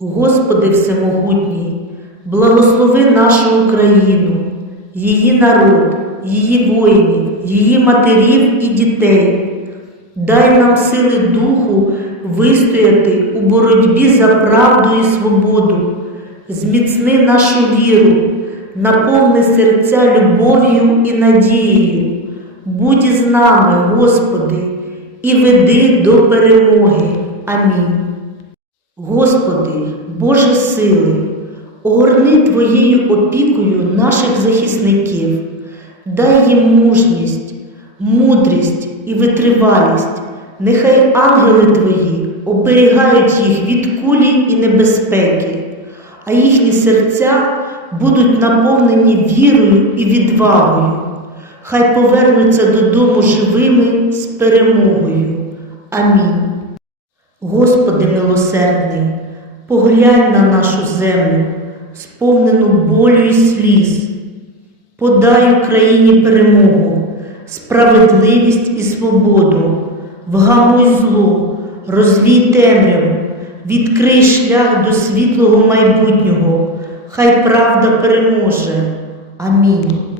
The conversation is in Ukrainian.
Господи Всемогутній, благослови нашу Україну, її народ, її воїнів, її матерів і дітей. Дай нам сили духу вистояти у боротьбі за правду і свободу, зміцни нашу віру, наповни серця любов'ю і надією. Будь із нами, Господи, і веди до перемоги. Амінь. Господи, Боже сили, огорни Твоєю опікою наших захисників, дай їм мужність, мудрість і витривалість. Нехай ангели Твої оберігають їх від кулі і небезпеки, а їхні серця будуть наповнені вірою і відвагою. Хай повернуться додому живими з перемогою. Амінь. Господи милосердний, поглянь на нашу землю, сповнену болю і сліз. Подай Україні перемогу, справедливість і свободу, вгамуй зло, розвій темряву, відкрий шлях до світлого майбутнього, хай правда переможе. Амінь.